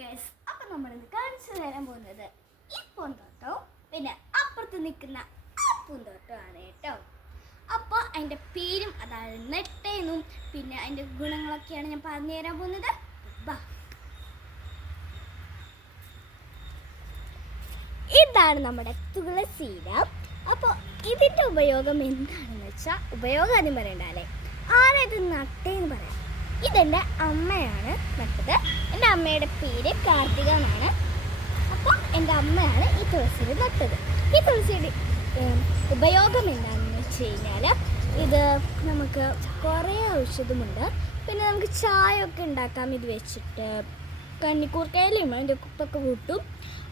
Guys, അപ്പം നമ്മളിന്ന് കാണിച്ചു തരാൻ പോകുന്നത് ഈ പൂന്തോട്ടവും പിന്നെ അപ്പുറത്ത് നിൽക്കുന്ന ആ പൂന്തോട്ടമാണ് കേട്ടോ. അപ്പോൾ അതിൻ്റെ പേരും അതാണ് നെട്ടേന്നും പിന്നെ അതിൻ്റെ ഗുണങ്ങളൊക്കെയാണ് ഞാൻ പറഞ്ഞു തരാൻ പോകുന്നത്. ഇതാണ് നമ്മുടെ തുളസിയില. അപ്പോൾ ഇതിൻ്റെ ഉപയോഗം എന്താണെന്ന് വെച്ചാൽ, ഉപയോഗം ആദ്യം പറയണ്ടല്ലേ, ആരായത് നട്ടേന്ന് പറയാം. ഇതെൻ്റെ അമ്മയാണ് നട്ടത്. എൻ്റെ അമ്മയുടെ പേര് കാർത്തിക എന്നാണ്. അപ്പോൾ എൻ്റെ അമ്മയാണ് ഈ തുളസിയിൽ നട്ടത്. ഈ തുളസിയുടെ ഉപയോഗം എന്താണെന്ന് വെച്ച് കഴിഞ്ഞാൽ, ഇത് നമുക്ക് കുറേ ഔഷധമുണ്ട്. പിന്നെ നമുക്ക് ചായ ഒക്കെ ഉണ്ടാക്കാം ഇത് വെച്ചിട്ട്. കന്നിക്കൂർക്കയിലും അതിൻ്റെ കുത്തൊക്കെ കൂട്ടും.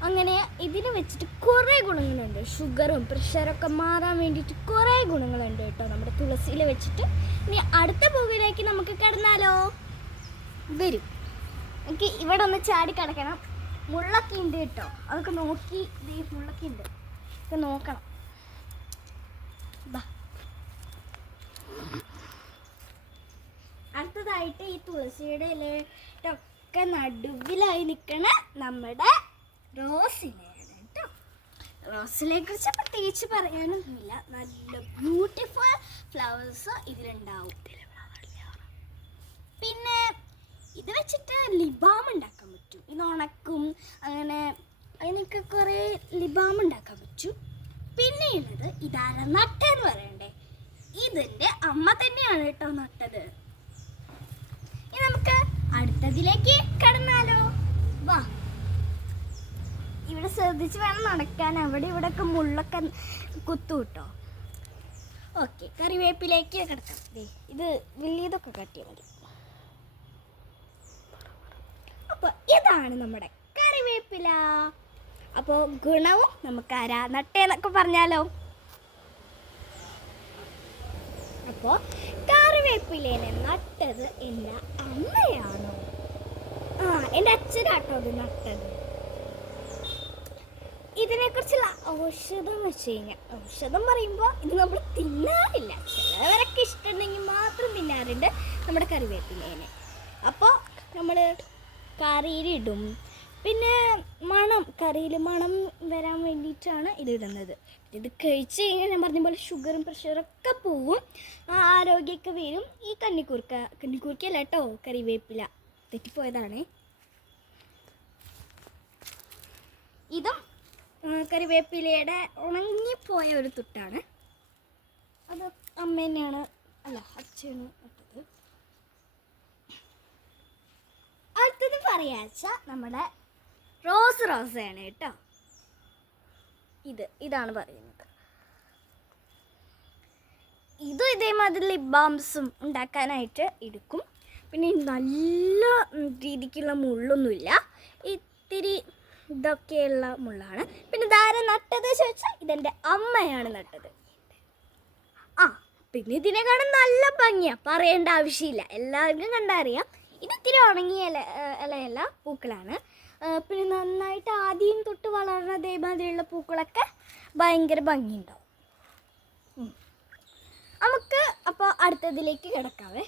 അങ്ങനെ ഇതിന് വെച്ചിട്ട് കുറേ ഗുണങ്ങളുണ്ട്. ഷുഗറും പ്രഷറൊക്കെ മാറാൻ വേണ്ടിയിട്ട് കുറേ ഗുണങ്ങളുണ്ട് കേട്ടോ നമ്മുടെ തുളസിയിൽ വെച്ചിട്ട്. ഇനി അടുത്ത പൂവിലേക്ക് നമുക്ക് കിടന്നാലോ? വരും. എനിക്ക് ഇവിടെ ഒന്ന് ചാടി കിടക്കണം. മുള്ളൊക്കെ ഉണ്ട് കേട്ടോ, അതൊക്കെ നോക്കി. ഇത് മുള്ളൊക്കെ ഉണ്ട്, ഒക്കെ നോക്കണം. അടുത്തതായിട്ട് ഈ തുളസിയുടെ ഇലയൊക്കെ നടുവിലായി നിൽക്കണ നമ്മുടെ റോസിലയാണ് കേട്ടോ. റോസിലെ കുറിച്ച് പ്രത്യേകിച്ച് പറയാനൊന്നുമില്ല. നല്ല ബ്യൂട്ടിഫുൾ ഫ്ലവേഴ്സ് ഇതിലുണ്ടാവും. പിന്നെ ഇത് വെച്ചിട്ട് ലിബാം ഉണ്ടാക്കാൻ പറ്റും. ഇത് ഉണക്കും, അങ്ങനെ അതിനൊക്കെ കുറേ ലിബാം ഉണ്ടാക്കാൻ പറ്റും. പിന്നെയുള്ളത് ഇതാരാ നട്ടെന്ന് പറയണ്ടേ, ഇതിൻ്റെ അമ്മ തന്നെയാണ് കേട്ടോ നട്ടത്. ഇനി നമുക്ക് അടുത്തതിലേക്ക് കടന്നാലോ? വാ, ഇവിടെ ശ്രദ്ധിച്ച് വേണം നടക്കാൻ. അവിടെ ഇവിടെയൊക്കെ മുള്ളൊക്കെ കുത്തു കിട്ടോ. ഓക്കെ, കറിവേപ്പിലേക്ക് കിടക്കാം. ഇത് വലിയതൊക്കെ കട്ടിയാൽ മതി. അപ്പോൾ ഇതാണ് നമ്മുടെ കറിവേപ്പില. അപ്പോൾ ഗുണവും നമുക്ക് ആരാ നട്ടേന്നൊക്കെ പറഞ്ഞാലോ. അപ്പോൾ കറിവേപ്പിലേനെ നട്ടത് എൻ്റെ അമ്മയാണോ? എൻ്റെ അച്ഛനാട്ടോ അത് നട്ടത്. ഇതിനെക്കുറിച്ചുള്ള ഔഷധം വെച്ച് കഴിഞ്ഞാൽ, ഔഷധം പറയുമ്പോൾ ഇത് നമ്മൾ തിന്നാറില്ല. ചിലവരൊക്കെ ഇഷ്ടമുണ്ടെങ്കിൽ മാത്രം തിന്നാറുണ്ട് നമ്മുടെ കറിവേപ്പിലേനെ. അപ്പോൾ നമ്മൾ കറിയിലിടും. പിന്നെ മണം, കറിയിൽ മണം വരാൻ വേണ്ടിയിട്ടാണ് ഇതിടുന്നത്. ഇത് കഴിച്ച് കഴിഞ്ഞാൽ ഞാൻ പറഞ്ഞ പോലെ ഷുഗറും പ്രഷറൊക്കെ പോവും, ആരോഗ്യമൊക്കെ വരും. ഈ കന്നിക്കൂർക്കയല്ല കേട്ടോ, കറിവേപ്പില, തെറ്റിപ്പോയതാണ്. ഇതും കറിവേപ്പിലയുടെ ഉണങ്ങിപ്പോയ ഒരു തുട്ടാണ്. അത് അമ്മ തന്നെയാണ്, അല്ല അച്ഛന് നട്ടത്. അടുത്തത് പറയാച്ച നമ്മുടെ റോസയാണ് കേട്ടോ. ഇതാണ് പറയുന്നത്. ഇതും ഇതേമാതിരി ലിപ് ബാംസും ഉണ്ടാക്കാനായിട്ട് എടുക്കും. പിന്നെ നല്ല രീതിക്കുള്ള മുള്ളൊന്നുമില്ല, ഇത്തിരി ഇതൊക്കെയുള്ള മുള്ളാണ്. പിന്നെ ധാരാളം നട്ടത് ചോദിച്ചാൽ ഇതെൻ്റെ അമ്മയാണ് നട്ടത്. പിന്നെ ഇതിനെ കാണാൻ നല്ല ഭംഗിയാണ്, പറയേണ്ട ആവശ്യമില്ല, എല്ലാവർക്കും കണ്ടറിയാം. ഇത് ഇത്തിരി ഉണങ്ങിയ ഇലയല്ല, പൂക്കളാണ്. പിന്നെ നന്നായിട്ട് ആദ്യം തൊട്ട് വളർന്ന അതേമാതിരിയുള്ള പൂക്കളൊക്കെ ഭയങ്കര ഭംഗിയുണ്ടാവും. നമുക്ക് അപ്പോൾ അടുത്തതിലേക്ക് കിടക്കാവേ.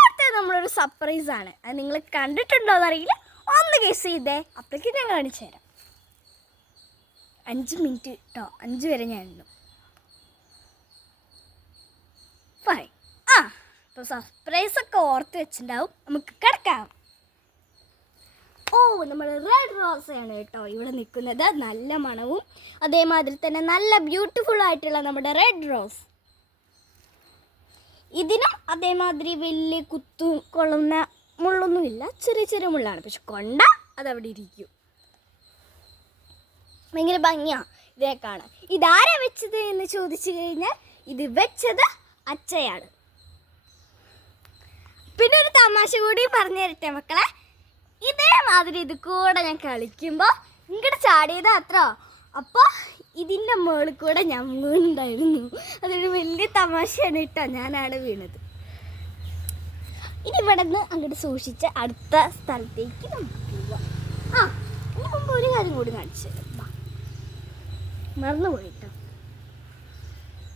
അടുത്തത് നമ്മളൊരു സർപ്രൈസാണ്. അത് നിങ്ങൾ കണ്ടിട്ടുണ്ടോ എന്നറിയില്ല, ഒന്ന് ഗെസ് ചെയ്തേ, അപ്പോഴേക്കും ഞാൻ കാണിച്ചു തരാം. 5 മിനിറ്റ് കേട്ടോ, 5 വരെ ഞാൻ എണ്ണും. ഫൈൻ. അപ്പോൾ സർപ്രൈസൊക്കെ ഓർത്ത് വെച്ചിട്ടുണ്ടാവും. നമുക്ക് കിടക്കാം. നമ്മൾ റെഡ് റോസയാണ് കേട്ടോ ഇവിടെ നിൽക്കുന്നത്. നല്ല മണവും അതേമാതിരി തന്നെ നല്ല ബ്യൂട്ടിഫുൾ ആയിട്ടുള്ള നമ്മുടെ റെഡ് റോസ്. ഇതിനും അതേമാതിരി വലിയ കുത്തു കൊള്ളുന്ന മുള്ളൊന്നുമില്ല, ചെറിയ ചെറിയ മുള്ളാണ്. പക്ഷെ കൊണ്ട അതവിടെ ഇരിക്കും. ഭയങ്കര ഭംഗിയാണ് ഇതിനെ കാണാൻ. ഇതാരാ വെച്ചത് എന്ന് ചോദിച്ചു കഴിഞ്ഞാൽ, ഇത് വെച്ചത് അച്ഛയാണ്. പിന്നെ ഒരു തമാശ കൂടി പറഞ്ഞു തരട്ടെ മക്കളെ. ഇതേമാതിരി ഇത് കൂടെ ഞാൻ കളിക്കുമ്പോൾ ഇങ്ങോട്ട് ചാടിയത് അത്ര. അപ്പോൾ ഇതിൻ്റെ മുകളിൽ കൂടെ ഞാൻ വീണുണ്ടായിരുന്നു. അതൊരു വലിയ തമാശയാണ് കേട്ടോ, ഞാനാണ് വീണത്. ഇനി ഇവിടെ നിന്ന് അങ്ങോട്ട് സൂക്ഷിച്ച് അടുത്ത സ്ഥലത്തേക്ക് നമുക്ക് പോവാം. ഇതിന് മുമ്പ് ഒരു കാര്യം കൂടി കാണിച്ചു തരാം, മറന്നു പോയിട്ടോ.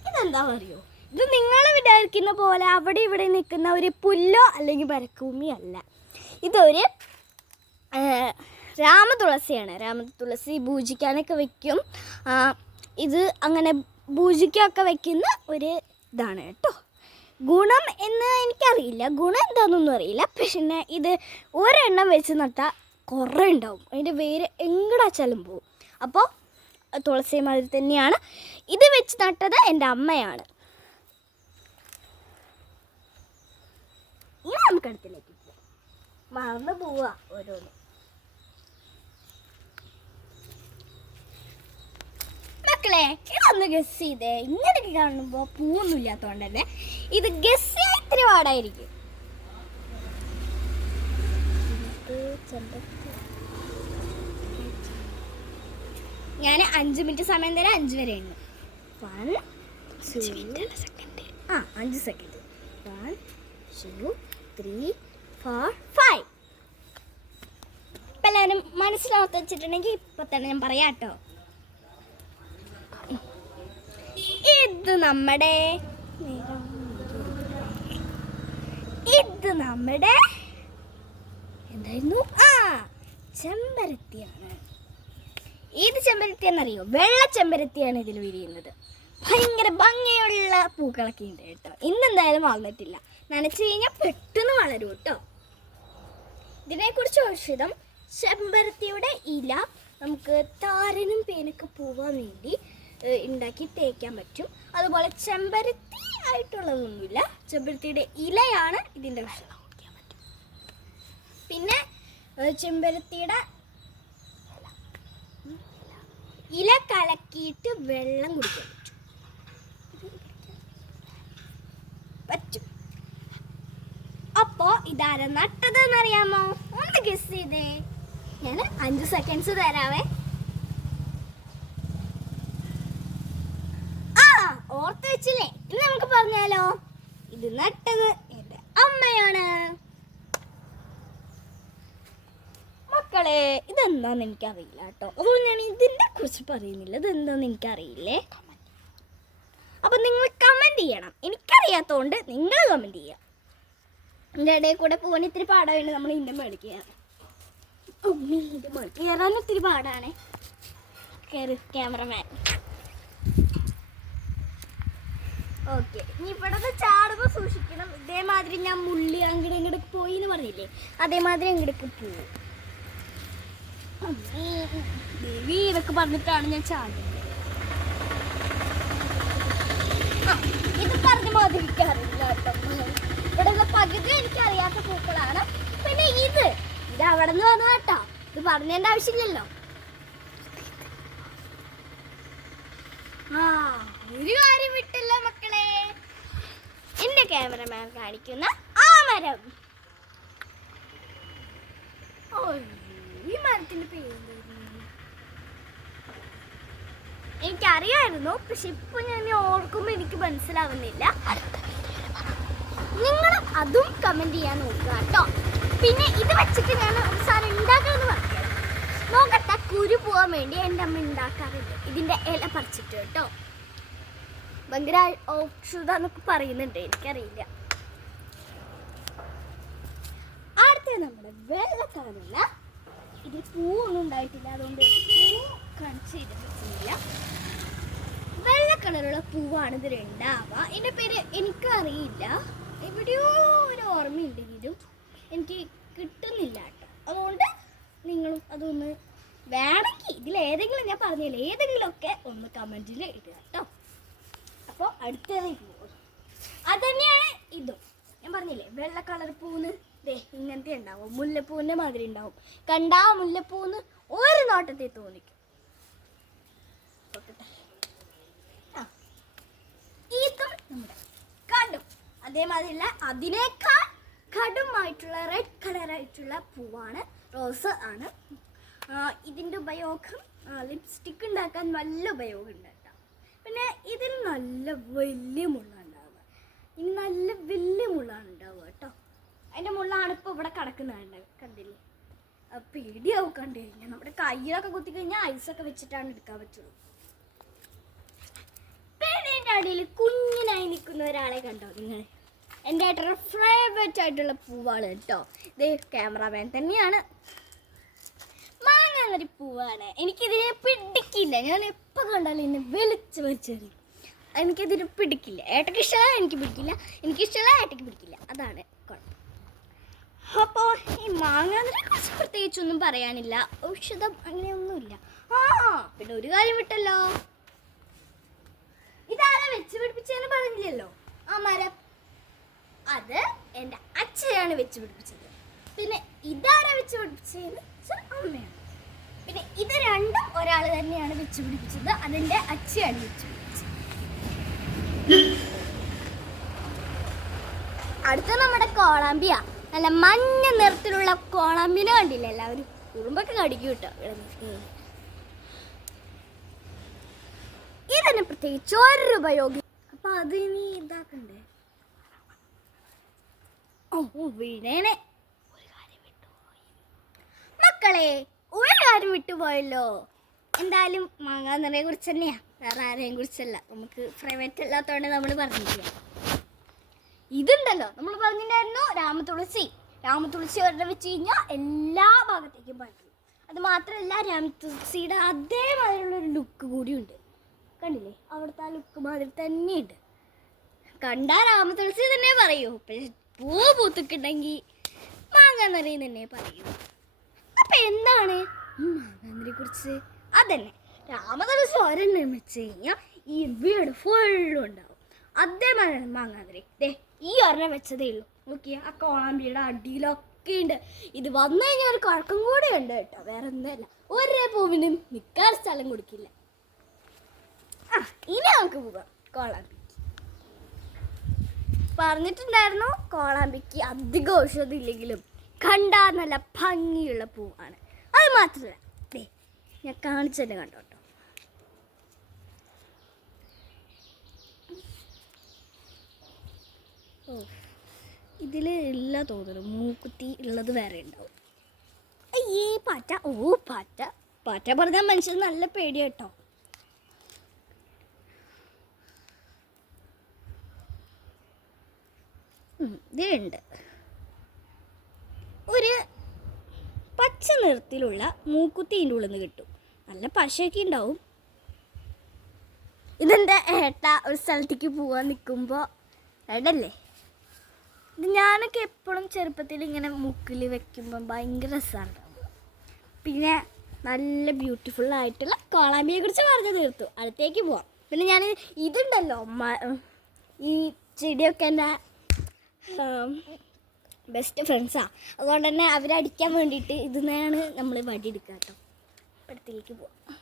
ഇതെന്താ പറയുമോ, ഇത് നിങ്ങൾ വിചാരിക്കുന്ന പോലെ അവിടെ ഇവിടെ നിൽക്കുന്ന ഒരു പുല്ലോ അല്ലെങ്കിൽ മരക്കൂമിയോ അല്ല. ഇതൊരു രാമതുളസിയാണ്. രാമതുളസി പൂജിക്കാനൊക്കെ വയ്ക്കും. ഇത് അങ്ങനെ പൂജിക്കൊക്കെ വയ്ക്കുന്ന ഒരു ഇതാണ് കേട്ടോ. ഗുണം എന്ന് എനിക്കറിയില്ല, ഗുണം എന്താണെന്നൊന്നും അറിയില്ല. പക്ഷേ ഇത് ഒരെണ്ണം വെച്ച് നട്ടാൽ കുറേ ഉണ്ടാവും. അതിൻ്റെ വേര് എങ്ങടാച്ചാലും പോവും. അപ്പോൾ തുളസി മാതിരി തന്നെയാണ്. ഇത് വെച്ച് നട്ടത് എൻ്റെ അമ്മയാണ്. ഇനി നമുക്ക് അടുത്തിലേക്ക് പോവാം. മറന്നു പോവുക ഓരോന്ന്. മക്കളെ ഇതൊന്ന് ഗസ് ചെയ്തേ. ഇങ്ങനെയൊക്കെ കാണുമ്പോൾ പൂവൊന്നും ഇല്ലാത്തതുകൊണ്ട് തന്നെ ഇത് ഗസ് ചെയ്യാൻ ഇത്തിരി പാടായിരിക്കും. ഞാൻ 5 മിനിറ്റ് സമയം തരാം. 5 വരെ ഉണ്ട്. 1 2 5 സെക്കൻഡ്. 1 2 3 4 5. ഇപ്പം എല്ലാവരും മനസ്സിലാവാത്ത വെച്ചിട്ടുണ്ടെങ്കിൽ ഇപ്പം തന്നെ ഞാൻ പറയാം കേട്ടോ. ഇത് നമ്മുടെ എന്തായിരുന്നു? ചെമ്പരത്തിയാണ്. ഏത് ചെമ്പരത്തിയാണെന്നറിയോ? വെള്ള ചെമ്പരത്തിയാണ് ഇതിൽ വിരിയുന്നത്. ഭയങ്കര ഭംഗിയുള്ള പൂക്കളൊക്കെ ഉണ്ട് കേട്ടോ. ഇന്നെന്തായാലും വളർന്നിട്ടില്ല. നനച്ച് കഴിഞ്ഞാൽ പെട്ടെന്ന് വളരും കേട്ടോ. ഇതിനെക്കുറിച്ച് ഔഷധം, ചെമ്പരത്തിയുടെ ഇല നമുക്ക് താരനും പേനൊക്കെ പോവാൻ വേണ്ടി ഉണ്ടാക്കി തേക്കാൻ പറ്റും. അതുപോലെ ചെമ്പരത്തി ആയിട്ടുള്ളതൊന്നുമില്ല, ചെമ്പരത്തിയുടെ ഇലയാണ് ഇതിൻ്റെ ഔഷധം. പിന്നെ ചെമ്പരത്തിയുടെ ഇല കലക്കിയിട്ട് വെള്ളം കുടിക്കാൻ പറ്റും. അപ്പോൾ ഇതാരാ നട്ടതെന്നറിയാമോ? ഒന്ന് ഗസ് ചെയ്തേ. ഞാൻ 5 സെക്കൻഡ്സ് തരാവേ. ഓർത്ത് വെച്ചില്ലേ? ഇനി നമുക്ക് പറഞ്ഞാലോ. ഇത് നട്ടത് എൻ്റെ അമ്മയാണ്. മക്കളെ ഇതെന്താന്ന് എനിക്കറിയില്ല കേട്ടോ. അതുകൊണ്ട് ഞാൻ ഇതിനെ കുറിച്ച് പറയുന്നില്ല. ഇതെന്താന്ന് എനിക്കറിയില്ലേ. അപ്പൊ നിങ്ങൾ കമന്റ് ചെയ്യണം. എനിക്കറിയാത്തതുകൊണ്ട് നിങ്ങൾ കമന്റ് ചെയ്യാം. എൻ്റെ ഇടയിൽ കൂടെ പോകാൻ ഇത്തിരി പാടാണ്. നമ്മൾ ഇതിൻ്റെ മേടിക്കുക. ഇതിൻ്റെ മേടിക്ക് കയറാൻ ഒത്തിരി പാടാണ്. കയറി ക്യാമറമാൻ. ഓക്കെ, ഇനി ഇവിടെ ചാടുമ്പോൾ സൂക്ഷിക്കണം. ഇതേമാതിരി ഞാൻ മുള്ളി അങ്ങോട്ട് ഇങ്ങോട്ട് പോയി എന്ന് പറഞ്ഞില്ലേ, അതേമാതിരി അങ്ങോട്ടേക്ക് പോവും. ദേവി ഇതൊക്കെ പറഞ്ഞിട്ടാണ് ഞാൻ ചാടുന്നത്. ഇത് പറഞ്ഞ മാതിരി എനിക്കറിയില്ല കേട്ടോ. ഇവിടെയുള്ള പകുതി എനിക്കറിയാത്ത പൂക്കളാണ്. പിന്നെ ഇത് അവിടെ നിന്ന് വന്നു കേട്ടോ. ഇത് പറഞ്ഞതിൻ്റെ ആവശ്യമില്ലല്ലോ. ഒരു കാര്യം വിട്ടില്ല മക്കളെ. എന്റെ ക്യാമറമാൻ കാണിക്കുന്ന ആ മരം. ഈ മരത്തിന്റെ പേര് എനിക്കറിയായിരുന്നു, പക്ഷെ ഇപ്പൊ ഞാൻ ഓർക്കുമ്പോ എനിക്ക് മനസ്സിലാവുന്നില്ല. നിങ്ങൾ അതും കമന്റ് ചെയ്യാൻ നോക്കുക കേട്ടോ. പിന്നെ ഇത് വെച്ചിട്ട് ഞാൻ ഒരു സാധനം ഉണ്ടാക്കാന്ന് പറഞ്ഞു നോക്കട്ടെ. കുരു പോകാൻ വേണ്ടി എൻ്റെ അമ്മ ഉണ്ടാക്കാറുണ്ട്. ഇതിന്റെ ഇല പറിച്ചിട്ട് കേട്ടോ. ഭയങ്കര ഔഷധം എന്നൊക്കെ പറയുന്നുണ്ട്, എനിക്കറിയില്ല. അടുത്ത നമ്മുടെ വെള്ള കളറുള്ള, ഇതിൽ പൂവൊന്നും ഉണ്ടായിട്ടില്ല, അതുകൊണ്ട് പൂ കാണിച്ചു തരുന്നില്ല. വെള്ള കളറുള്ള പൂവാണ് ഇതിൽ ഉണ്ടാവുക. ഇതിൻ്റെ പേര് എനിക്കറിയില്ല. എവിടെയോ ഒരു ഓർമ്മയുണ്ടെങ്കിലും എനിക്ക് കിട്ടുന്നില്ല കേട്ടോ. അതുകൊണ്ട് നിങ്ങളും അതൊന്ന് വേണമെങ്കിൽ ഇതിലേതെങ്കിലും ഞാൻ പറഞ്ഞില്ല, ഏതെങ്കിലുമൊക്കെ ഒന്ന് കമൻറ്റിൽ ഇടുക കേട്ടോ. അപ്പോൾ അടുത്തതേക്ക് പോകും. അത് തന്നെയാണ് ഇതും. ഞാൻ പറഞ്ഞില്ലേ വെള്ള കളർ പൂന്ന് ദേ ഇങ്ങനത്തെ ഉണ്ടാവും. മുല്ലപ്പൂവിൻ്റെ മാതിരി ഉണ്ടാവും. കണ്ടാ മുല്ലപ്പൂന്ന് ഒരു നോട്ടത്തിൽ തോന്നിക്കും. ഇതും നമ്മുടെ കടും അതേമാതിരില്ല, അതിനേക്കാൾ കടുമായിട്ടുള്ള റെഡ് കളറായിട്ടുള്ള പൂവാണ്, റോസ് ആണ്. ഇതിൻ്റെ ഉപയോഗം ലിപ്സ്റ്റിക്ക് ഉണ്ടാക്കാൻ നല്ല ഉപയോഗമുണ്ട് കേട്ടോ. പിന്നെ ഇതിന് നല്ല വലിയ മുള്ളാണ് ഉണ്ടാവുക. ഇനി നല്ല വലിയ മുള്ളാണ് ഉണ്ടാവുക കേട്ടോ. അതിൻ്റെ മുള്ളാണ് ഇപ്പോൾ ഇവിടെ കിടക്കുന്നത്. കണ്ടില്ലേ? പേടിയാവും കണ്ടു കഴിഞ്ഞാൽ. നമ്മുടെ കയ്യിലൊക്കെ കുത്തി കഴിഞ്ഞാൽ ഐസൊക്കെ വെച്ചിട്ടാണ് എടുക്കാൻ പറ്റുള്ളൂ. പിന്നെ അടിയിൽ കുഞ്ഞിനായി നിൽക്കുന്ന ഒരാളെ കണ്ടോ നിങ്ങൾ? എൻ്റെ ഏട്ടൻ്റെ ഫേവറേറ്റ് ആയിട്ടുള്ള പൂവാണ് കേട്ടോ. ഇത് ക്യാമറാമാൻ തന്നെയാണ്. മാങ്ങാന്നൊരു പൂവാണ്. എനിക്കിതിനെ പിടിക്കില്ല. ഞാൻ എപ്പോൾ കണ്ടാലും എന്നെ വലിച്ചെറിയും. എനിക്കിതിന് പിടിക്കില്ല. ഏട്ടയ്ക്ക് ഇഷ്ടമല്ല, എനിക്ക് പിടിക്കില്ല. എനിക്കിഷ്ടമല്ല, ഏട്ടയ്ക്ക് പിടിക്കില്ല. അതാണ് കുഴപ്പം. അപ്പോൾ ഈ മാങ്ങാന്നതിനെ കുറിച്ച് പ്രത്യേകിച്ചൊന്നും പറയാനില്ല. ഔഷധം അങ്ങനെയൊന്നുമില്ല. പിന്നെ ഒരു കാര്യം വിട്ടല്ലോ, ഇതാരാ വെച്ച് പിടിപ്പിച്ചതെന്ന് പറഞ്ഞില്ലല്ലോ. ആ മരം അത് എൻ്റെ അച്ഛനാണ് വെച്ച് പിടിപ്പിച്ചത്. പിന്നെ ഇതാരാ വെച്ച് പിടിപ്പിച്ചതെന്ന് അമ്മയാണ്. പിന്നെ ഇത് രണ്ടും ഒരാൾ തന്നെയാണ് വെച്ച് പിടിപ്പിച്ചത്. അതിൻ്റെ അച്ഛയാണ് വെച്ച് പിടിപ്പിച്ചത്. അടുത്ത നമ്മുടെ കോളാമ്പിയ. നല്ല മഞ്ഞ നിറത്തിലുള്ള കോളാമ്പിനെ കണ്ടില്ല എല്ലാവരും? കുറുമ്പൊക്കെ കടിക്കും കേട്ടോ. ഇതിന് പ്രത്യേകിച്ച് ഒരു ഉപയോഗം. അപ്പൊ അത് ഇനി ഇതാക്കണ്ടേ? വീണേനെ. മക്കളെ, ഒരു കാര്യം വിട്ടുപോയല്ലോ. എന്തായാലും മാങ്ങാന്നതിനെ കുറിച്ച് തന്നെയാ, വേറെ ആരെയും കുറിച്ചല്ല. നമുക്ക് പ്രൈവറ്റ് അല്ലാത്തതുകൊണ്ട് നമ്മൾ പറഞ്ഞില്ല. ഇതുണ്ടല്ലോ, നമ്മൾ പറഞ്ഞിട്ടുണ്ടായിരുന്നു രാമതുളസി. രാമതുളസി ഒരെണ്ണം വെച്ച് കഴിഞ്ഞാൽ എല്ലാ ഭാഗത്തേക്കും പറ്റും. അത് മാത്രമല്ല, രാമതുളസിയുടെ അതേമാതിരിയുള്ളൊരു ലുക്ക് കൂടിയുണ്ട്. കണ്ടില്ലേ? അവിടുത്തെ ആ ലുക്ക് മാതിരി തന്നെയുണ്ട്. കണ്ടാ രാമതുളസി തന്നെ പറയൂ, പക്ഷെ പൂ പൂത്തിട്ടുണ്ടെങ്കിൽ മാങ്ങാന്നറി തന്നെ പറയൂ. അപ്പൊ എന്താണ് ഈ മാങ്ങാന്നറിയെ കുറിച്ച്? അതന്നെ, രാമതുളസി ഒരെണ്ണം വെച്ച് കഴിഞ്ഞാൽ ഈ വീട് ഫുള്ളും ഉണ്ടാവും. അതേമാതിരി മാങ്ങാന്നറി ഈ ഒരെണ്ണം വെച്ചതേ ഉള്ളൂ. നോക്കിയാ ആ കോളാമ്പിയുടെ അടിയിലൊക്കെ ഉണ്ട്. ഇത് വന്നു കഴിഞ്ഞാൽ ഒരു കുഴക്കം കൂടെ ഉണ്ട് കേട്ടോ. വേറെ ഒന്നുമല്ല, ഒരേ പൂവിനും നിൽക്കാൻ സ്ഥലം കൊടുക്കില്ല. ഇനി നമുക്ക് പോകാം കോളാമ്പിക്ക്. പറഞ്ഞിട്ടുണ്ടായിരുന്നു കോളാമ്പിക്ക് അധികം ഔഷധം ഇല്ലെങ്കിലും കണ്ടാൽ നല്ല ഭംഗിയുള്ള പൂവാണ്. അത് മാത്രമല്ല, ഞാൻ കാണിച്ചെന്നെ കണ്ടോട്ടോ. ഇതിൽ ഇല്ല തോന്നുന്നു, മൂക്കുത്തി ഉള്ളത് വേറെ ഉണ്ടാവും. അയ്യേ പാറ്റ. പാറ്റ പറഞ്ഞാൽ മനുഷ്യൻ നല്ല പേടിയാ കേട്ടോ. ഇതിലുണ്ട് ഒരു പച്ച നിറത്തിലുള്ള മൂക്കുത്തിൻ്റെ ഉള്ളിൽ നിന്ന് കിട്ടും. നല്ല പശയൊക്കെ ഉണ്ടാവും. ഇതെൻ്റെ ഏട്ട ഒരു സ്ഥലത്തേക്ക് പോകാൻ നിൽക്കുമ്പോൾ ഏട്ടല്ലേ, ഇത് ഞാനൊക്കെ എപ്പോഴും ചെറുപ്പത്തിൽ ഇങ്ങനെ മൂക്കിൽ വെക്കുമ്പോൾ ഭയങ്കര രസമാണ്. പിന്നെ നല്ല ബ്യൂട്ടിഫുള്ളായിട്ടുള്ള കോളാമ്പിയെ കുറിച്ച് പറഞ്ഞു തീർത്തു. അടുത്തേക്ക് പോവാം. പിന്നെ ഞാൻ ഇതുണ്ടല്ലോ, ഈ ചെടിയൊക്കെ എൻ്റെ ബെസ്റ്റ് ഫ്രണ്ട്സാണ്. അതുകൊണ്ട് തന്നെ അവരടിക്കാൻ വേണ്ടിയിട്ട് ഇതിനാണ് നമ്മൾ വടി എടുക്കുക കേട്ടോ. അടുത്തേക്ക് പോവാം.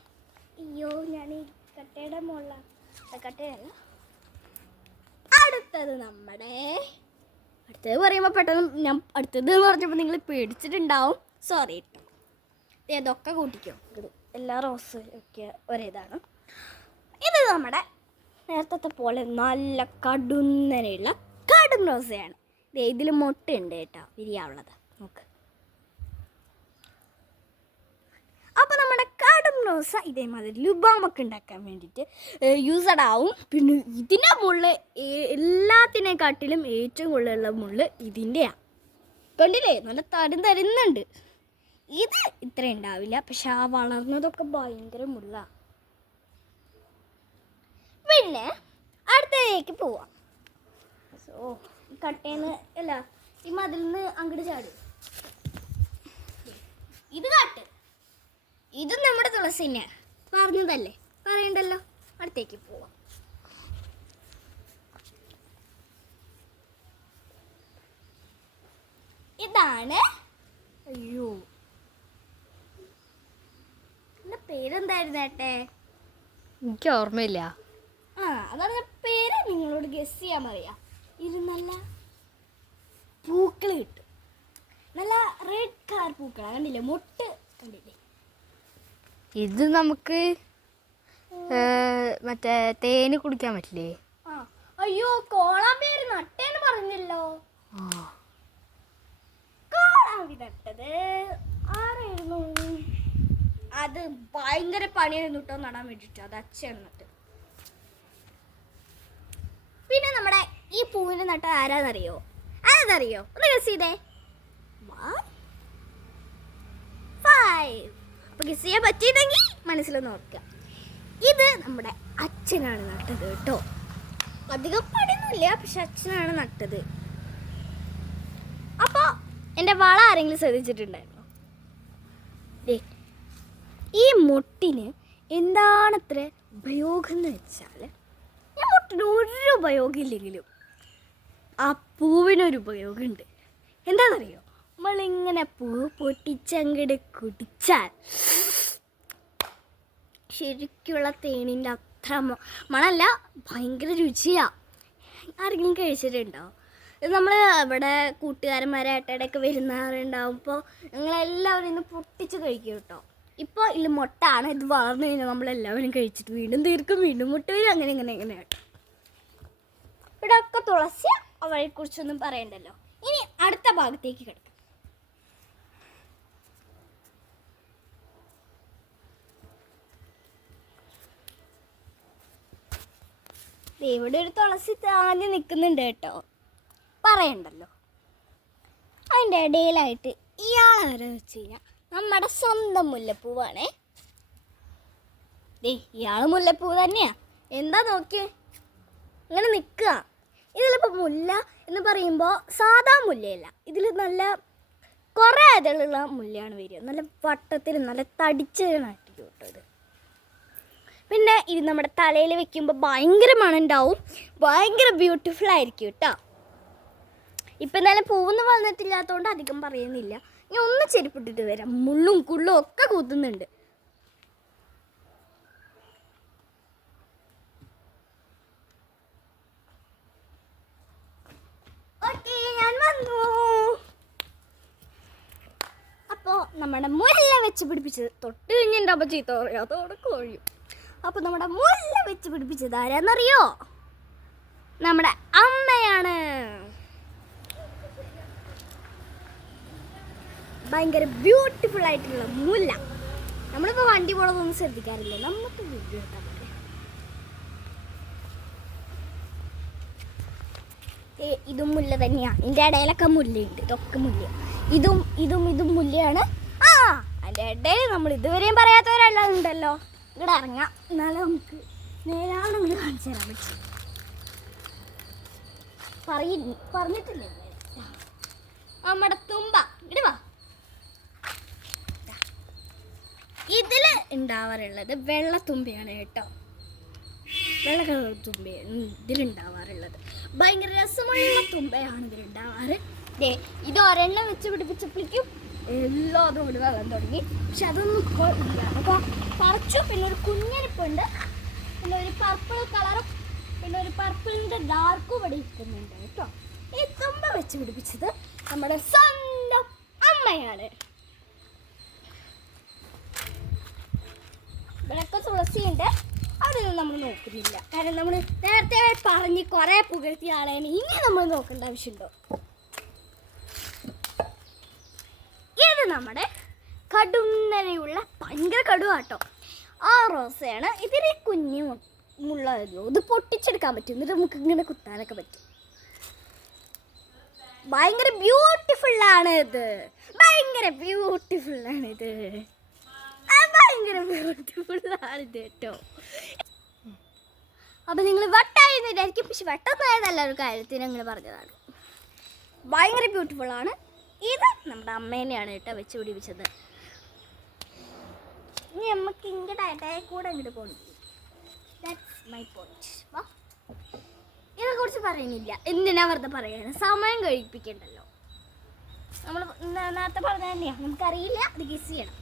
അയ്യോ, ഞാൻ ഈ കട്ടയുടെ മുകളിലാണ്. കട്ടയല്ല, അടുത്തത് നമ്മുടെ അടുത്തത് പറയുമ്പോൾ പെട്ടെന്ന് ഞാൻ അടുത്തത് പറഞ്ഞപ്പോൾ നിങ്ങൾ പേടിച്ചിട്ടുണ്ടാവും. സോറി കേട്ടോ. ഇതൊക്കെ കൂട്ടിക്കോ. ഇത് എല്ലാ റോസ് ഒക്കെ ഒരേതാണ്. ഇത് നമ്മുടെ നേരത്തെ പോലെ നല്ല കടുന്നനെയുള്ള കടും റോസയാണ്. ഇതിൽ മുട്ടയുണ്ട് കേട്ടോ, വിരിയാവുള്ളത്. നോക്ക്. അപ്പോൾ നമ്മുടെ കടും റോസ ഇതേമാതിരി ലുബാമൊക്കെ ഉണ്ടാക്കാൻ വേണ്ടിയിട്ട് യൂസ്ഡ് ആവും. പിന്നെ ഇതിൻ്റെ മുള്ള് എല്ലാത്തിനെക്കാട്ടിലും ഏറ്റവും കൂടുതലുള്ള മുള്ള് ഇതിൻ്റെയാണ്. കണ്ടില്ലേ, നല്ല തരുന്നുണ്ട്. ഇത് ഇത്ര ഉണ്ടാവില്ല, പക്ഷെ ആ വളർന്നതൊക്കെ ഭയങ്കര മുള്ളാണ്. പിന്നെ അടുത്തതിലേക്ക് പോവാം. കട്ടേന്ന് അല്ല, ഈ മതിൽ നിന്ന് അങ്ങോട്ട് ചാടും. ഇത് കാട്ട്, ഇത് നമ്മുടെ തുളസി തന്നെയാണ്. പറഞ്ഞതല്ലേ, പറയണ്ടല്ലോ. അടുത്തേക്ക് പോവാം. ഇതാണ്. അയ്യോ, എൻ്റെ പേരെന്തായിരുന്നു ഏട്ടേ? എനിക്ക് ഓർമ്മയില്ല. അതാണ് പേര്. നിങ്ങളോട് ഗസ് ചെയ്യാൻ പറയാ. ഇത് നല്ല പൂക്കൾ കിട്ടും. നല്ല റെഡ് കളർ പൂക്കളാണ്. കണ്ടില്ലേ, മൊട്ട് കണ്ടില്ലേ? ഇത് നമുക്ക് മറ്റേ തേന് കുടിക്കാൻ പറ്റില്ലേ? അയ്യോ, കോളാമ്പി നട്ടേന്ന് പറഞ്ഞല്ലോ. കോളാമ്പി നട്ടത് ആരായിരുന്നു? അത് ഭയങ്കര പണിയായിരുന്നു കേട്ടോ നടാൻ വേണ്ടിയിട്ട്. അത് അച്ഛൻ നട്ട്. പൂവിനെ നട്ട ആരാന്നറിയോ? ആരാന്നറിയോ? ഒന്ന് ഗസ് ചെയ്തേ. 1 5. അപ്പൊ ഗസ് ചെയ്യാൻ പറ്റിയിട്ടെങ്കിൽ മനസ്സിലൊന്ന് ഓർക്കുക. ഇത് നമ്മുടെ അച്ഛനാണ് നട്ടത് കേട്ടോ. അധികം പണിയൊന്നുമില്ല, പക്ഷെ അച്ഛനാണ് നട്ടത്. അപ്പോൾ എൻ്റെ വള ആരെങ്കിലും ശ്രദ്ധിച്ചിട്ടുണ്ടായിരുന്നോ? ഈ മുട്ടിന് എന്താണത്ര ഉപയോഗം എന്ന് വെച്ചാൽ, ഈ മുട്ടിന് ഒരു ഉപയോഗമില്ലെങ്കിലും ആ പൂവിനൊരു ഉപയോഗമുണ്ട്. എന്താണെന്നറിയോ? നമ്മളിങ്ങനെ പൂ പൊട്ടിച്ചങ്ങട് കുടിച്ചാൽ ശരിക്കുള്ള തേനിൻ്റെ അത്ര മണമല്ല, ഭയങ്കര രുചിയാണ്. ആരെങ്കിലും കഴിച്ചിട്ടുണ്ടോ? ഇത് നമ്മൾ ഇവിടെ കൂട്ടുകാരന്മാരായിട്ടിടയ്ക്ക് വരുന്നവരുണ്ടാവുമ്പോൾ ഞങ്ങളെല്ലാവരും ഇന്ന് പൊട്ടിച്ച് കഴിക്കും കേട്ടോ. ഇപ്പോൾ ഇതിൽ മുട്ടാണ്, ഇത് വളർന്നു കഴിഞ്ഞാൽ നമ്മളെല്ലാവരും കഴിച്ചിട്ട് വീണ്ടും തീർക്കും, വീണ്ടും മുട്ട വരും, അങ്ങനെ ഇങ്ങനെ ഇങ്ങനെ കേട്ടോ. ഇവിടെ ഒക്കെ തുളസി, അവയെക്കുറിച്ചൊന്നും പറയണ്ടല്ലോ. ഇനി അടുത്ത ഭാഗത്തേക്ക് കിടക്കാം. ഇവിടെ ഒരു തുളസി താങ്ങി നിൽക്കുന്നുണ്ട് കേട്ടോ, പറയണ്ടല്ലോ. അതിൻ്റെ ഇടയിലായിട്ട് ഇയാളാരെ വെച്ച് കഴിഞ്ഞാൽ നമ്മുടെ സ്വന്തം മുല്ലപ്പൂവാണേ. ഇയാൾ മുല്ലപ്പൂ തന്നെയാ. എന്താ നോക്കിയേ, ഇങ്ങനെ നിൽക്കുക. ഇതിലിപ്പോൾ മുല്ല എന്ന് പറയുമ്പോൾ സാധാ മുല്ലയല്ല, ഇതിൽ നല്ല കുറേ അതിലുള്ള മുല്ലയാണ് വരിക. നല്ല വട്ടത്തിൽ നല്ല തടിച്ച് നട്ടിട്ട് കേട്ടോ ഇത്. പിന്നെ ഇത് നമ്മുടെ തലയിൽ വെക്കുമ്പോൾ ഭയങ്കര മണമുണ്ടാവും, ഭയങ്കര ബ്യൂട്ടിഫുൾ ആയിരിക്കും കേട്ടോ. ഇപ്പം എന്തായാലും പൂവൊന്നും വന്നിട്ടില്ലാത്തതുകൊണ്ട് അധികം പറയുന്നില്ല. ഞാൻ ഒന്ന് ചെരുപ്പിട്ടിട്ട് വരാം. മുള്ളും കുള്ളും ഒക്കെ കുത്തുന്നുണ്ട്. ഓക്കേ, ഞാൻ വന്നു. അപ്പോൾ നമ്മുടെ മുല്ല വെച്ച് പിടിപ്പിച്ചത് തൊട്ട് കഴിഞ്ഞിട്ടുണ്ടാകുമ്പോൾ ചീത്ത പറയാം, അതോടെ കൊഴിയും. അപ്പോൾ നമ്മുടെ മുല്ല വെച്ച് പിടിപ്പിച്ചത് ആരാന്നറിയോ? നമ്മുടെ അമ്മയാണ്. ഭയങ്കര ബ്യൂട്ടിഫുൾ ആയിട്ടുള്ള മുല്ല. നമ്മളിപ്പോൾ വണ്ടി പോണതൊന്നും ശ്രദ്ധിക്കാറില്ല, നമുക്ക് വീഡിയോ എടുത്താൽ മതി. ഇതും മുല്ല തന്നെയാണ്. ഇതിൻ്റെ ഇടയിലൊക്കെ മുല്ലയുണ്ട്, ഇതൊക്കെ മുല്ല. ഇതും മുല്ലയാണ്. അതിൻ്റെ ഇടയിൽ നമ്മൾ ഇതുവരെയും പറയാത്തവരെല്ലാം ഉണ്ടല്ലോ. ഇവിടെ ഇറങ്ങാം, എന്നാലും നമുക്ക് നേരാണെങ്കിൽ കാണിച്ചു തരാൻ പറ്റും. പറഞ്ഞിട്ടില്ലേ നമ്മുടെ തുമ്പ? ഇവിടെ വാ. ഇതിൽ ഉണ്ടാവാറുള്ളത് വെള്ളത്തുമ്പയാണ് കേട്ടോ. വെള്ള കളർ തുമ്പയാണ് ഇതിലുണ്ടാവാറുള്ളത്. ഭയങ്കര രസമുള്ള തുമ്പയാണ് ഇതിലുണ്ടാവാറ്. ഇത് ഒരെണ്ണം വെച്ച് പിടിപ്പിച്ചപ്പോഴേക്കും എല്ലാതും കൂടി വെള്ളം തുടങ്ങി. പക്ഷെ അതൊന്നും ഇല്ല. അപ്പോൾ പറിച്ചു. പിന്നെ ഒരു കുഞ്ഞരിപ്പുണ്ട്, പിന്നെ ഒരു പർപ്പിൾ കളറും, പിന്നെ ഒരു പർപ്പിളിൻ്റെ ഡാർക്കും ഇവിടെ ഇരിക്കുന്നുണ്ട് കേട്ടോ. ഈ തുമ്പ വെച്ച് പിടിപ്പിച്ചത് നമ്മുടെ സ്വന്തം അമ്മയാണ്. ഇവിടെയൊക്കെ തുളസിയുണ്ട്, അതൊന്നും നമ്മൾ നോക്കുന്നില്ല. കാരണം നമ്മൾ നേരത്തെ പറഞ്ഞ് കുറേ പുകഴ്ത്തിയ ആളെയാണ്, ഇനി നമ്മൾ നോക്കേണ്ട ആവശ്യമുണ്ടോ? ഇത് നമ്മുടെ കടുന്നനെയുള്ള ഭയങ്കര കടുവാട്ടോ. ആ റോസയാണ്. ഇതിന് കുഞ്ഞു മുള്ളായിരുന്നു. ഇത് പൊട്ടിച്ചെടുക്കാൻ പറ്റും, എന്നിട്ട് നമുക്ക് ഇങ്ങനെ കുത്താനൊക്കെ പറ്റും. ഭയങ്കര ബ്യൂട്ടിഫുള്ളാണ് ഇത്, ഭയങ്കര ബ്യൂട്ടിഫുള്ളാണിത് കേട്ടോ. അപ്പം നിങ്ങൾ വട്ടായിരുന്നില്ലായിരിക്കും, പക്ഷെ വട്ടൊന്നായതല്ല, ഒരു കാര്യത്തിന് അങ്ങനെ പറഞ്ഞതാണ്. ഭയങ്കര ബ്യൂട്ടിഫുള്ളാണ്. ഇത് നമ്മുടെ അമ്മേനെയാണ് കേട്ടോ വെച്ച് പിടിപ്പിച്ചത്. ഇനി നമുക്ക് ഇങ്ങോട്ടായിട്ടേ കൂടെ ഇങ്ങോട്ട് പോകണം. That's my point. ഇതിനെക്കുറിച്ച് പറയുന്നില്ല, എന്തിനാ വെറുതെ പറയാണ്, സമയം കഴിപ്പിക്കണ്ടല്ലോ. നമ്മൾ നേരത്തെ പറഞ്ഞ തന്നെയാണ്, നമുക്കറിയില്ല, അത് ഗസ് ചെയ്യണം.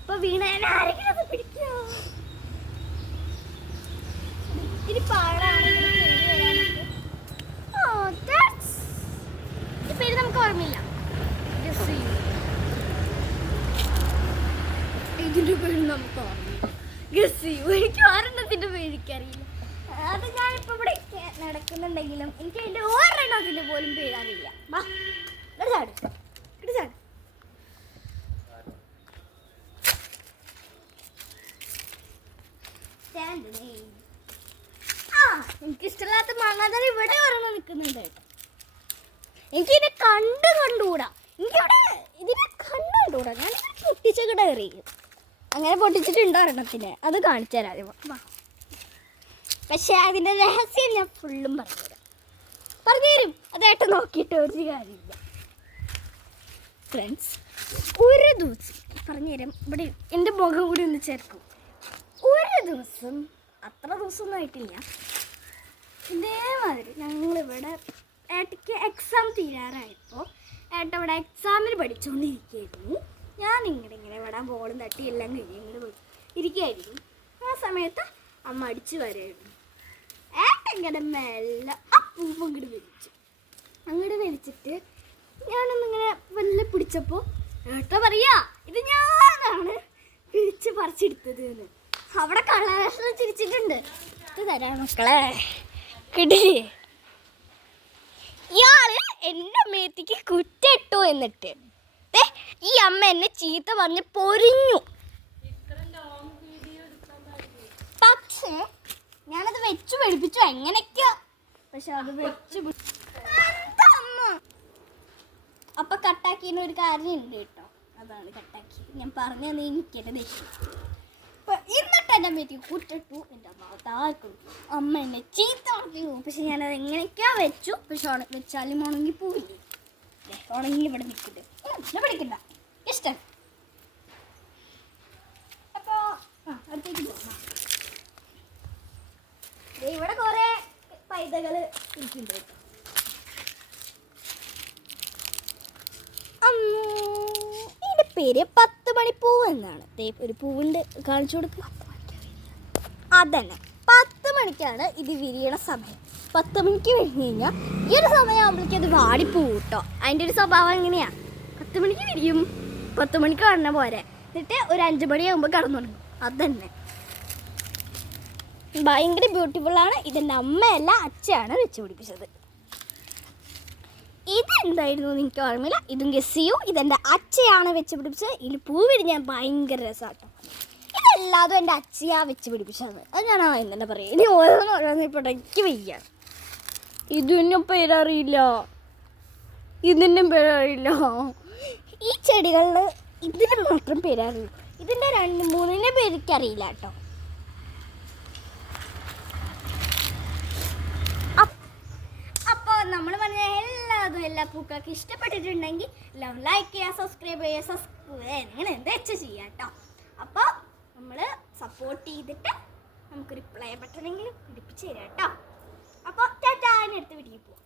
ഇപ്പൊ വീണേനെ ആരെങ്കിലും അത് പിടിക്കോ? ഇത്തിരി പാടാണ്. ഈ പേര് നമുക്ക് ഓർമ്മയില്ല, ഇതിന്റെ പേര് നമുക്ക് ഓർമ്മയില്ല. ഗസ് ചെയ്യൂ. എനിക്ക് ആരെണ്ണത്തിന്റെ പേര് എനിക്കറിയില്ല. അത് ഞാനിപ്പോൾ ഇവിടെ നടക്കുന്നുണ്ടെങ്കിലും എനിക്ക് അതിൻ്റെ ഒരെണ്ണത്തിന്റെ പോലും പേരറിയില്ല. എനിക്കിഷ്ടമില്ലാത്ത മണ്ണാതറി നിൽക്കുന്നുണ്ട് കേട്ടോ. എനിക്കിതിനെ കണ്ടുകൂടാ. എനിക്കവിടെ ഇതിനെ കണ്ടുകൂടാ. ഞാൻ പൊട്ടിച്ചൊക്കെ എറിയും. അങ്ങനെ പൊട്ടിച്ചിട്ടുണ്ട് ഒരെണ്ണത്തിന്. അത് കാണിച്ചു തരാം. വാ. പക്ഷേ അതിൻ്റെ രഹസ്യം ഞാൻ ഫുള്ളും പറഞ്ഞുതരും. അതായിട്ട് നോക്കിയിട്ട് ഒരു കാര്യമില്ല ഫ്രണ്ട്സ്. ഒരു ദിവസം പറഞ്ഞുതരാം. ഇവിടെ എൻ്റെ മുഖം കൂടി ഒന്ന് ചേർക്കും. ഒരു ദിവസം, അത്ര ദിവസമൊന്നും ആയിട്ടില്ല, ഇതേമാതിരി ഞങ്ങളിവിടെ ഏട്ടയ്ക്ക് എക്സാം തീരാറായപ്പോൾ ഏട്ട ഇവിടെ എക്സാമിന് പഠിച്ചുകൊണ്ടിരിക്കുകയായിരുന്നു. ഞാൻ ഇങ്ങനെ ഇവിടെ ബോളും തട്ടി എല്ലാം കഴിഞ്ഞ് ഇങ്ങോട്ട് ഇരിക്കുകയായിരുന്നു. ആ സമയത്ത് അമ്മ അടിച്ചു വരായിരുന്നു. ഏട്ട ഇങ്ങനെ മെല്ലെ അപ്പൂപ്പം അങ്ങോട്ട് വലിച്ചിട്ട് ഞാനൊന്നിങ്ങനെ വല്ല പിടിച്ചപ്പോൾ ഏട്ട പറയാ ഇത് ഞാനാണ് പിടിച്ച് പറിച്ചെടുത്തത് എന്ന്. അവിടെ കള്ളവേഷം ചിരിച്ചിട്ടുണ്ട്. ഇത് തരാം മക്കളെ, കിട്ടില്ലേ? ഇയാള് എൻ്റെ മേത്തിക്ക് കുറ്റിട്ടു. എന്നിട്ട് ഈ അമ്മ എന്നെ ചീത്ത പറഞ്ഞ് പൊരിഞ്ഞു. പക്ഷേ ഞാനത് വെച്ചു പഠിപ്പിച്ചു എങ്ങനെയൊക്കെയോ. പക്ഷെ അത് വെച്ച് അപ്പൊ കട്ടാക്കിയ ഒരു കാര്യമുണ്ട് കേട്ടോ. അതാണ് കട്ടാക്കി ഞാൻ പറഞ്ഞത്. എനിക്കെന്നെ ദേഷ്യം. എന്നിട്ട് എൻ്റെ അമ്മയ്ക്ക് കുറ്റിട്ടു. എൻ്റെ അമ്മ താക്കും. അമ്മ എന്നെ ചീത്ത പറഞ്ഞു. പക്ഷെ ഞാനത് എങ്ങനെയൊക്കെയാ വെച്ചു. പക്ഷെ വെച്ചാലും ഉണങ്ങി പോവില്ലേ? ഉണങ്ങി ഇവിടെ നിൽക്കട്ടെ. പഠിക്കണ്ട ഇഷ്ടം. അപ്പോൾ അടുത്തേക്ക് പോകാം. ഇവിടെ കുറേ പൈതകൾ ഇരിക്കുന്നുണ്ട് കേട്ടോ. ഇതിൻ്റെ പേര് 10 മണിപ്പൂവ് എന്നാണ്. ഒരു പൂവുണ്ട്, കാണിച്ചു കൊടുക്കുക. അതന്നെ 10 മണിക്കാണ് ഇത് വിരിയണ സമയം. 10 മണിക്ക് വിരിഞ്ഞു കഴിഞ്ഞാൽ ഈ ഒരു സമയമാകുമ്പോഴേക്കും അത് വാടിപ്പോവും കേട്ടോ. അതിൻ്റെ ഒരു സ്വഭാവം എങ്ങനെയാണ്? 10 മണിക്ക് വിരിയും, 10 മണിക്ക് കാണുന്ന പോരെ. എന്നിട്ട് ഒരു 5 മണിയാകുമ്പോൾ കടന്നു തുടങ്ങും. അതന്നെ ഭയങ്കര ബ്യൂട്ടിഫുള്ളാണ്. ഇതെൻ്റെ അമ്മയല്ല അച്ഛയാണ് വെച്ച് പിടിപ്പിച്ചത്. ഇതെന്തായിരുന്നു എനിക്ക് ഓർമ്മയില്ല. ഇതും ഗസ് ചെയ്യൂ. ഇതെൻ്റെ അച്ഛയാണ് വെച്ച് പിടിപ്പിച്ചത്. ഇതിൽ പൂ വിരിഞ്ഞാൽ ഭയങ്കര രസമാട്ടോ. ഇതെല്ലാതും എൻ്റെ അച്ഛയാണ് വെച്ച് പിടിപ്പിച്ചത്. അത് ഞാൻ ആദ്യം തന്നെ പറയാം. ഇനി ഓരോന്ന് ഇപ്പോൾ എനിക്ക് വയ്യ. ഇതിനും പേരറിയില്ല, ഇതിൻ്റെ പേരറിയില്ല. ഈ ചെടികളിൽ ഇതിന് മാത്രം പേരറിയില്ല. ഇതിൻ്റെ 2-3 പേരിക്കറിയില്ല കേട്ടോ. അപ്പോൾ നമ്മൾ പറഞ്ഞ എല്ലാ പൂക്കൾക്ക് ഇഷ്ടപ്പെട്ടിട്ടുണ്ടെങ്കിൽ എല്ലാം ലൈക്ക് ചെയ്യുക, സബ്സ്ക്രൈബ് ചെയ്യുക, അങ്ങനെ എന്താ ചെയ്യാം കേട്ടോ. അപ്പോൾ നമ്മൾ സപ്പോർട്ട് ചെയ്തിട്ട് നമുക്കൊരു പ്ലേ ബട്ടണെങ്കിലും പിടിപ്പിച്ച് തരാം കേട്ടോ. അപ്പോൾ ടാറ്റാ, അടുത്ത വീട്ടിൽ പോവാം.